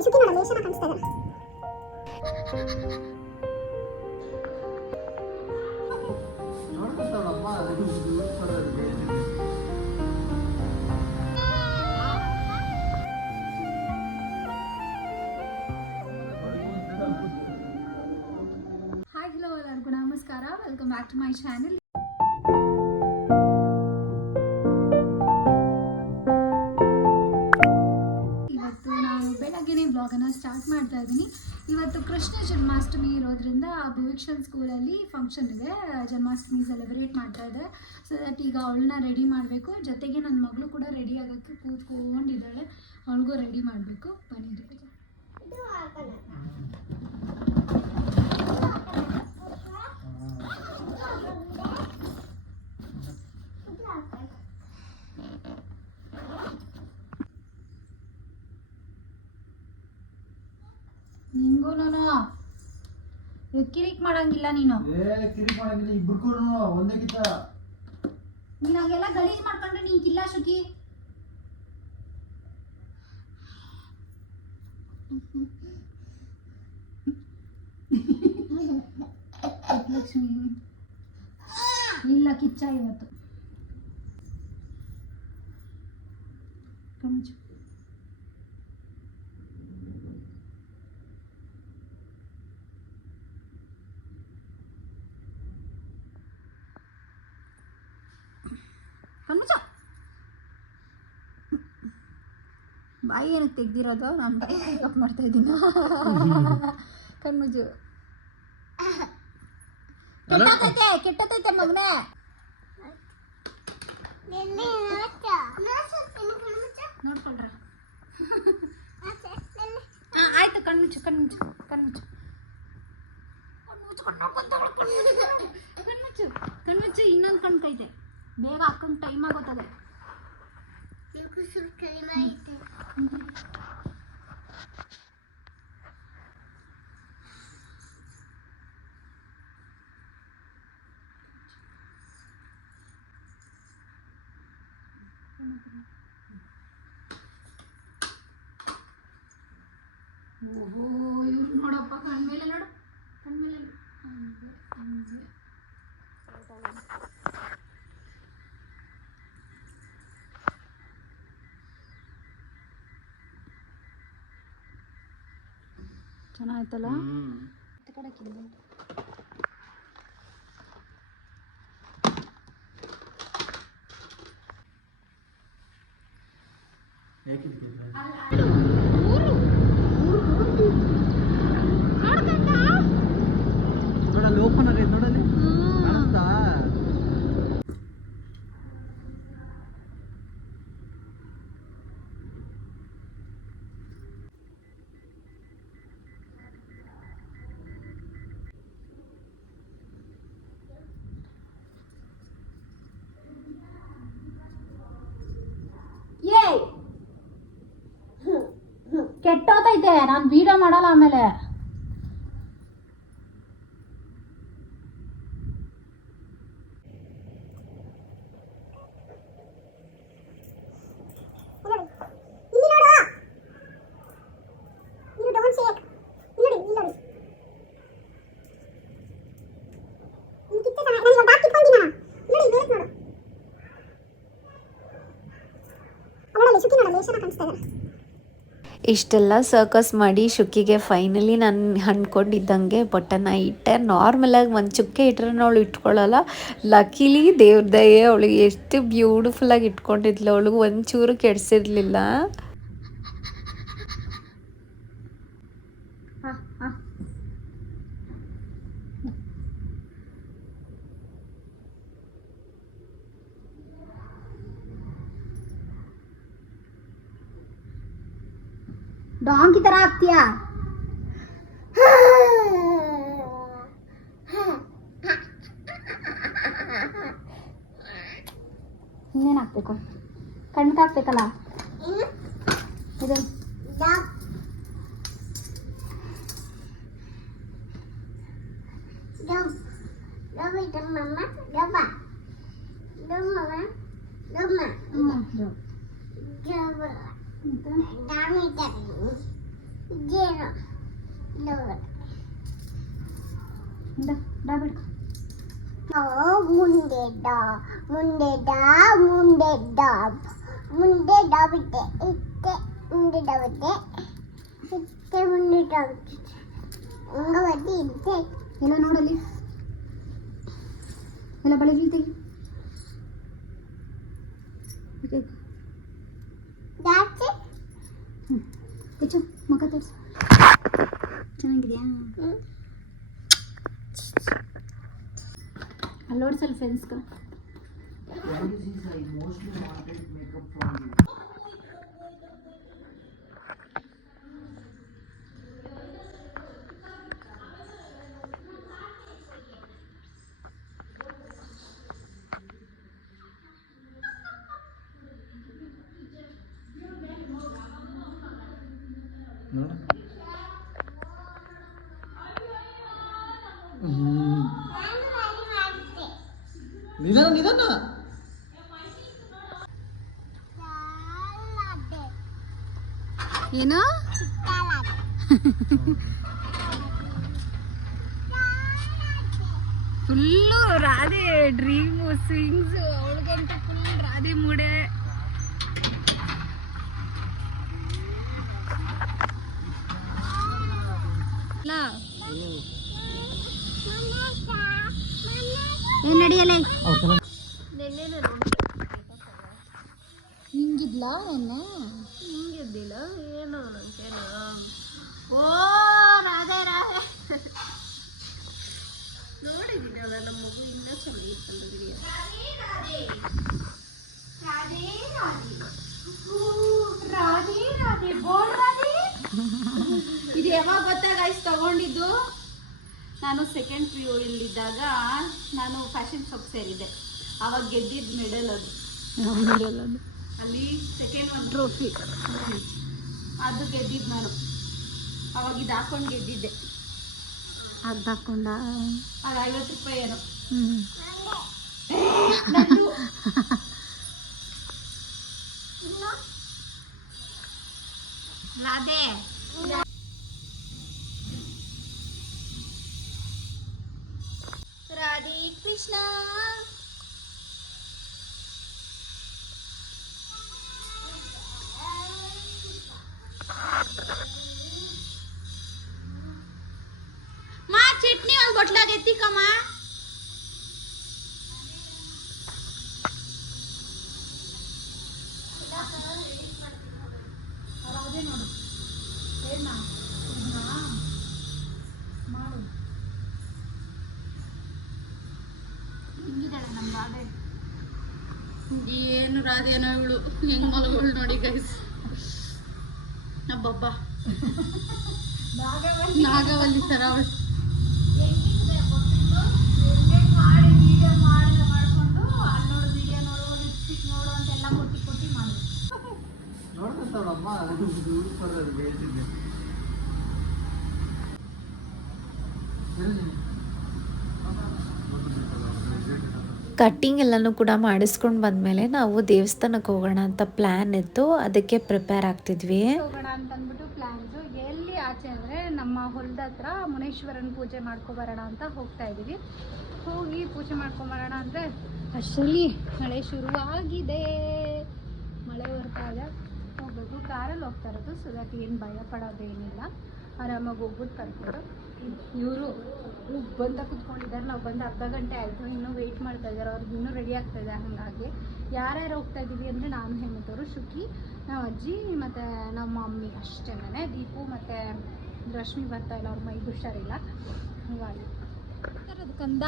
ನೋಡಲಿ ಸುಖಿ ನೋಡಲಿ ಎಷ್ಟು ಕಾಣಿಸ್ತಾ ಇದ್ದಾನೆ ಹಾಯ್ ಹಲೋ ಎಲ್ಲರಿಗೂ ನಮಸ್ಕಾರ welcome back to my channel Krishna Janmashtami ಇರೋದ್ರಿಂದ ಭುವಿಕ್ಷನ್ ಸ್ಕೂಲಲ್ಲಿ ಫಂಕ್ಷನ್ ಇದೆ. ಜನ್ಮಾಷ್ಟಮಿ ಸೆಲೆಬ್ರೇಟ್ ಮಾಡ್ತಾ ಇದೆ. ಸೊ ದಟ್ ಈಗ ಅವಳನ್ನ ರೆಡಿ ಮಾಡಬೇಕು. ಜೊತೆಗೆ ನನ್ನ ಮಗಳು ಕೂಡ ರೆಡಿ ಆಗೋಕ್ಕೆ ಕೂತ್ಕೊಂಡಿದ್ದಾಳೆ. ಅವಳಿಗೂ ರೆಡಿ ಮಾಡಬೇಕು. ಬನ್ನಿ ನಿಂಗೂ ನಾನು ಕಿರಿಕ್ ಮಾಡಂಗಿಲ್ಲ ನೀನು. ಏ ಕಿರಿಕ್ ಮಾಡಂಗಿಲ್ಲ ಇಬ್ಬರು ಒಂದೇ ಕಿತ್ತ. ನೀನು ಹಾಗೆಲ್ಲ ಗಲೀಜ್ ಮಾಡ್ಕೊಂಡ್ರೆ ನಿಂಗಿಲ್ಲ ಶುಕಿ. ಲಕ್ಷ್ಮಿ ಇಲ್ಲ ಕಿಚ್ಚ ಇವತ್ತು. ಕಣ್ಮುಚ್ಚು. ಕಣ್ಮುಚ್ಚ ಬಾಯಿ ಏನಕ್ಕೆ ತೆಗ್ದಿರೋದು ನಾನು ಮೇಕಪ್ ಮಾಡ್ತಾ ಇದ್ದೀನಿ ಕಣ್ಮುಜು. ಕೆಟ್ಟತೈತೆ ಕೆಟ್ಟತೈತೆ ಮಗನೇ. ನೋಡ್ಕೊಳ್ರಿ. ಆಯ್ತು ಕಣ್ಮುಚ್ಚು ಕಣ್ಮುಚ್ಚು ಕಣ್ಮುಚ್ಚು ಕಣ್ಣು ಕಣ್ಮುಚ್ಚು ಕಣ್ಮುಚ್ಚು ಇನ್ನೊಂದು ಕಣ್ ಕೈತೆ ಬೇಗ ಹಾಕೊಂಡು ಟೈಮ್ ಆಗೋತದೆ. ಓಹೋ ಇವ್ರು ನೋಡಪ್ಪ ಕಣ್ಮೇಲೆ ನೋಡು ಕಣ್ಮೇಲೆ ನೋಡು. ಹಂಗೆ, ಹಂಗೆ. ಚೆನ್ನಾಯ್ತಲ್ಲ ಈ ಕಡೆ ಕಿಂದೆ ಓಪನ್ ಆಗೈತೆ ನೋಡಲ್ಲಿ ಕಾಣಿಸ್ತಾ ಏಯ್ ಕೆಟ್ಟೋತೈತೆ ನಾನು ವಿಡಿಯೋ ಮಾಡಲ್ಲ ಆಮೇಲೆ. ಕಾಣಿಸ್ತಾ ಇದ್ದಾನೆ. ಇಷ್ಟೆಲ್ಲ ಸರ್ಕಸ್ ಮಾಡಿ ಶುಕ್ಕಿಗೆ ಫೈನಲಿ ನಾನು ಅಂದ್ಕೊಂಡಿದ್ದಂಗೆ ಬಟನ್ನ ಇಟ್ಟೆ. ನಾರ್ಮಲಾಗಿ ಒಂದು ಚುಕ್ಕೆ ಇಟ್ಟರೆ ಅವಳು ಇಟ್ಕೊಳ್ಳಲ್ಲ ಲಕ್ಕಿಲಿ ದೇವ್ರದಯೇ ಅವಳಿಗೆ ಎಷ್ಟು ಬ್ಯೂಟಿಫುಲ್ಲಾಗಿ ಇಟ್ಕೊಂಡಿದ್ಲು. ಅವಳಿಗೆ ಒಂಚೂರು ಕೆಡಿಸಿರ್ಲಿಲ್ಲ. ಡಾಂಕಿ ತರ ಆಗ್ತೀಯಾ ಇನ್ನೇನು ಹಾಕ್ಬೇಕು ಕಣ್ಣಿಗೆ ಹಾಕ್ಬೇಕಲ್ಲ ಇದು ಹ್ಮ್, ಇದು. ಮತ್ತೆ? ಜೇನು ನೋಡು ಇಂದ ಡಾ ಬಿಡ್ಕೊ ಮುಂದೆ ಡಾ ಮುಂದೆ ಡಾ ಮುಂದೆ ಡಾ ಮುಂದೆ ಡಾಬಿಟ್ಟೆ ಇತ್ತೆ ಮುಂದೆ ಡಾಬಿಟ್ಟೆ ಇತ್ತೆ ಮುಂದೆ ಡಾಬಿಟ್ಟೆ ಅಂಗವತಿ ಇತ್ತೆ ಎಲ್ಲ ನೋಡಲ್ಲಿ ಎಲ್ಲ ಬಳೆ ತೆಗಿ ಹೆಚ್ಚು ಮುಖ ತೋರಿಸು ಚೆನ್ನಾಗಿದೆಯಾ ಅಲ್ಲೋಡ್ಸಲ್ ಫ್ರೆಂಡ್ಸ್ಗ నిదానా నిదానా. ఏనా? ఫుల్ రాదే డ్రీమ్ స్వింగ్స్ అవుడుకంటే ఫుల్ రాదే మూడే. ಮೂಡೆ ಏನ್ ನಡಿಯಲ್ಲ ಹಿಂಗಿದ್ಲ ಹಿಂಗಿದ್ದಿಲ್ಲ ಏನೋ ನಂಗೇನೋ ಓ ರಾಧೆ ರಾಧೆ. ನೋಡಿದ್ದೀನಲ್ಲ ನಮ್ಮ ಮಗು ಇನ್ನೂ ಚೆನ್ನಾಗಿತ್ತಲ್ಲ ರಾಧೆ ರಾಧೆ ರಾಧೆ ಇದು ಯಾವಾಗ ಗೊತ್ತಾ ಗೈಸ್ ತಗೊಂಡಿದ್ದು ನಾನು ಸೆಕೆಂಡ್ ಪಿ ಯು ಇಲ್ಲಿದ್ದಾಗ ನಾನು ಫ್ಯಾಷನ್ ಶಾಪ್ ಸೇರಿದ್ದೆ. ಅವಾಗ ಗೆದ್ದಿದ್ದ ಮೆಡಲ್ ಅದು. ಅಲ್ಲಿ ಸೆಕೆಂಡ್ ಒಂದು ಟ್ರೋಫಿ ಅದು ಗೆದ್ದಿದ್ದು ನಾನು. ಅವಾಗ ಇದು ಹಾಕೊಂಡು ಗೆದ್ದಿದ್ದೆ. ಅದು ಹಾಕೊಂಡ? ಅದು ಐವತ್ತು ರೂಪಾಯಿ ಏನು. ಹ್ಞೂ 想。ರಾಧೇನ ಇವಳು ಹೆಂಗ್ ಮಲಗಳು ನೋಡಿ ಗೈಸ್ ಅಬ್ಬಬ್ಬ. ನಾಗವಲ್ಲಿ. ತರ ಅವಳು ಕಟ್ಟಿಂಗ್ ಎಲ್ಲನೂ ಕೂಡ ಮಾಡಿಸ್ಕೊಂಡು ಬಂದಮೇಲೆ ನಾವು ದೇವಸ್ಥಾನಕ್ಕೆ ಹೋಗೋಣ ಅಂತ ಪ್ಲ್ಯಾನ್ ಇತ್ತು. ಅದಕ್ಕೆ ಪ್ರಿಪೇರ್ ಆಗ್ತಿದ್ವಿ. ಹೋಗೋಣ ಅಂತ ಅಂದ್ಬಿಟ್ಟು ಪ್ಲಾನ್ಸು ಎಲ್ಲಿ ಆಚೆ ಅಂದರೆ ನಮ್ಮ ಹೊಲದ ಹತ್ರ ಮುನೇಶ್ವರನ ಪೂಜೆ ಮಾಡ್ಕೊಬರೋಣ ಅಂತ ಹೋಗ್ತಾ ಇದ್ದೀವಿ. ಹೋಗಿ ಪೂಜೆ ಮಾಡ್ಕೊಂಬರೋಣ ಅಂದರೆ ಅಷ್ಟರಲ್ಲಿ ಮಳೆ ಶುರುವಾಗಿದೆ. ಮಳೆ ಬರ್ತಾ ಇದೆ. ಹೋಗ್ಬೇಕು. ಕಾರಲ್ಲಿ ಹೋಗ್ತಾ ಇರೋದು. ಸೊ ಏನು ಭಯ ಪಡೋದೇನಿಲ್ಲ ಆರಾಮಾಗಿ ಹೋಗ್ಬಿಟ್ಟು ಕರ್ಕೊಂಡು ಇವರು ಬಂದ ಕುತ್ಕೊಂಡಿದ್ದಾರೆ. ನಾವು ಬಂದು ಅರ್ಧ ಗಂಟೆ ಆಯಿತು. ಇನ್ನೂ ವೆಯ್ಟ್ ಮಾಡ್ತಾ ಇದ್ದಾರೆ. ಅವ್ರಿಗೆ ಇನ್ನೂ ರೆಡಿ ಆಗ್ತಾ ಇದೆ ಹಾಗಾಗಿ. ಯಾರ್ಯಾರು ಹೋಗ್ತಾ ಇದ್ದೀವಿ ಅಂದರೆ ನಾನು ಹೇಮಂತವರು ಶುಕಿ ನಮ್ಮ ಅಜ್ಜಿ ಮತ್ತು ನಮ್ಮ ಮಮ್ಮಿ ಅಷ್ಟೇನೇ ದೀಪು ಮತ್ತು ರಶ್ಮಿ ಬರ್ತಾ ಇಲ್ಲ. ಅವ್ರ ಮೈಗೆ ಹುಷಾರಿಲ್ಲ. ಹಾಗಾಗಿ. ಕಂದ?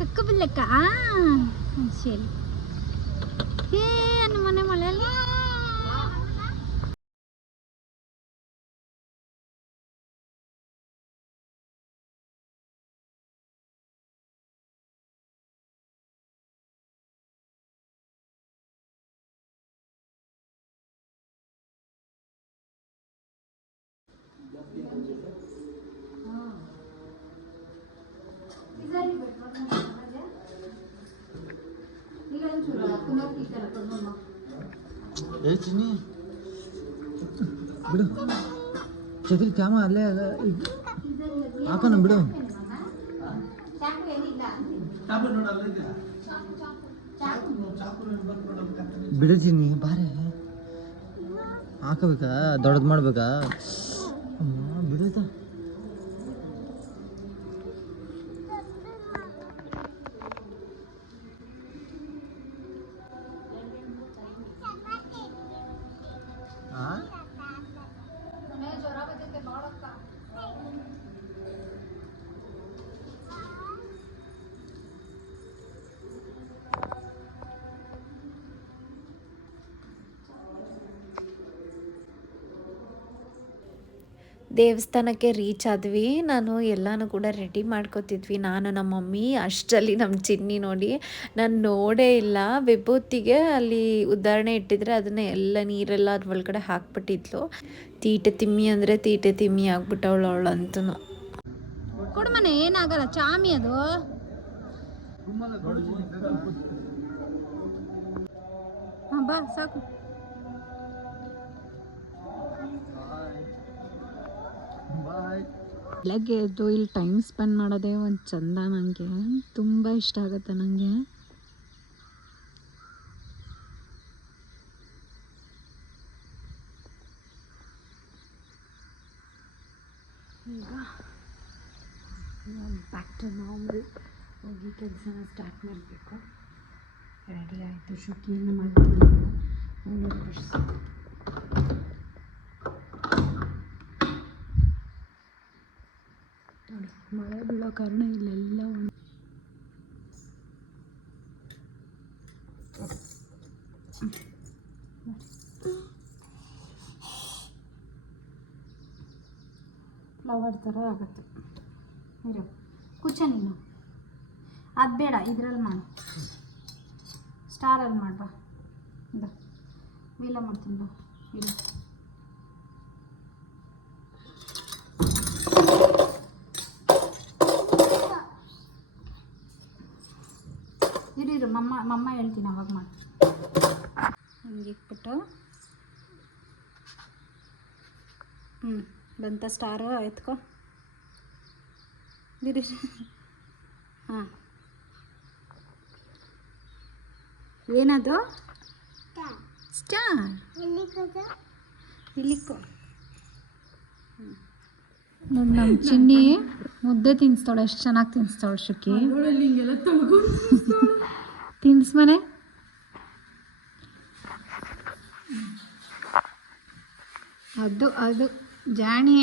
ಕಕ್ಕ ಬಿಲ್ಲಕ್ಕ ಸರಿ. ಏ ನಮ್ಮ ಮನೆ ಏ ಚಿನ್ನಿ. ಬಿಡು. ಚದ್ರಿ ಕ್ಯಾಮ ಅಲ್ಲೇ ಹಾಕೋಣ ಬಿಡು. ಬಿಡು ಚಿನ್ನಿ ಬಾರೆ. ಹಾಕಬೇಕಾ? ದೊಡ್ಡದು ಮಾಡ್ಬೇಕಾ? ದೇವಸ್ಥಾನಕ್ಕೆ ರೀಚ್ ಆದ್ವಿ. ನಾನು ಎಲ್ಲನೂ ಕೂಡ ರೆಡಿ ಮಾಡ್ಕೋತಿದ್ವಿ. ನಾನು ನಮ್ಮ ಮಮ್ಮಿ, ಅಷ್ಟರಲ್ಲಿ ನಮ್ಮ ಚಿನ್ನಿ ನೋಡಿ, ನಾನು ನೋಡೇ ಇಲ್ಲ. ವಿಭೂತಿಗೆ ಅಲ್ಲಿ ಉದಾಹರಣೆ ಇಟ್ಟಿದ್ರೆ ಅದನ್ನ ಎಲ್ಲ ನೀರೆಲ್ಲ ಅದ್ರ ಒಳಗಡೆ ಹಾಕ್ಬಿಟ್ಟಿದ್ಲು. ತೀಟೆ ತಿಮ್ಮಿ ಅಂದರೆ ತೀಟೆ ತಿಮ್ಮಿ ಆಗ್ಬಿಟ್ಟವಳು ಅವಳಂತೂ ಕೊಡು ಮನೆ, ಏನಾಗಲ್ಲ. ಚಾಮಿ ಅದು. ಬಾ, ಸಾಕು. ಬೆಳಗ್ಗೆ ಎದ್ದು ಇಲ್ಲಿ ಟೈಮ್ ಸ್ಪೆಂಡ್ ಮಾಡೋದೇ ಒಂದು ಚಂದ ನನಗೆ ತುಂಬ ಇಷ್ಟ ಆಗುತ್ತೆ ನನಗೆ ಈಗ ಬ್ಯಾಕ್ ಟು ನಾರ್ಮಲ್ ಹೋಗಿ ಕೆಲಸನ ಸ್ಟಾರ್ಟ್ ಮಾಡಬೇಕು. ರೆಡಿ ಆಯಿತು. ಶುಕಿಯನ್ನು ಮಾಡ್ಕೊಂಡು ಮಳೆ ಬೀಳೋ ಕಾರಣ ಇಲ್ಲೆಲ್ಲ ಒಂದು ಫ್ಲವರ್ ಥರ ಆಗುತ್ತೆ. ಇರು ಕುಚ್ಚ ನೀನು. ಅದು ಬೇಡ, ಇದ್ರಲ್ಲಿ ಮಾಡು. ಸ್ಟಾರಲ್ಲಿ ಮಾಡುವ ಇದು ವೀಲ ಮಾಡ್ತೀನಿ ಇರು ಇರು ಇರು ಮಮ್ಮ ಮಮ್ಮ ಹೇಳ್ತೀನಿ ಅವಾಗ ಮಾಡಿ. ಹಂಗೆ ಇಟ್ಬಿಟ್ಟು. ಹ್ಞೂ ಬಂತ ಸ್ಟಾರು ಎತ್ಕೊ. ಬಿರಿ ಹಾಂ. ಏನದು? ಸ್ಟಾರ್ ಇಲ್ಲಿಕ್ಕೋ. ನೋಡಿ ನಮ್ಮ ಚಿನ್ನಿ ಮುದ್ದೆ ತಿನ್ಸ್ತಾಳೆ ಎಷ್ಟು ಚೆನ್ನಾಗಿ ತಿನ್ನಿಸ್ತಾಳೆ ಶುಕಿ. ತಿನ್ಸ್ ಮನೆ ಅದು ಅದು ಜಾಣಿ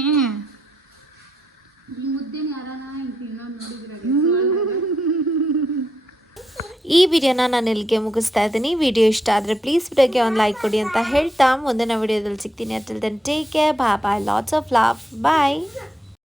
ಈ ವಿಡಿಯೋನ ನಾನು ಇಲ್ಲಿಗೆ ಮುಗಿಸ್ತಾ ಇದ್ದೀನಿ. ವಿಡಿಯೋ ಇಷ್ಟ ಆದರೆ ಪ್ಲೀಸ್ ವಿಡಿಯೋಗೆ ಒಂದು ಲೈಕ್ ಕೊಡಿ ಅಂತ ಹೇಳ್ತಾ. ಮುಂದಿನ ವಿಡಿಯೋದಲ್ಲಿ ಸಿಗ್ತೀನಿ. ಅಟಿಲ್ ದನ್ ಟೇಕ್ ಕೇರ್ ಬಾ bye lots of love bye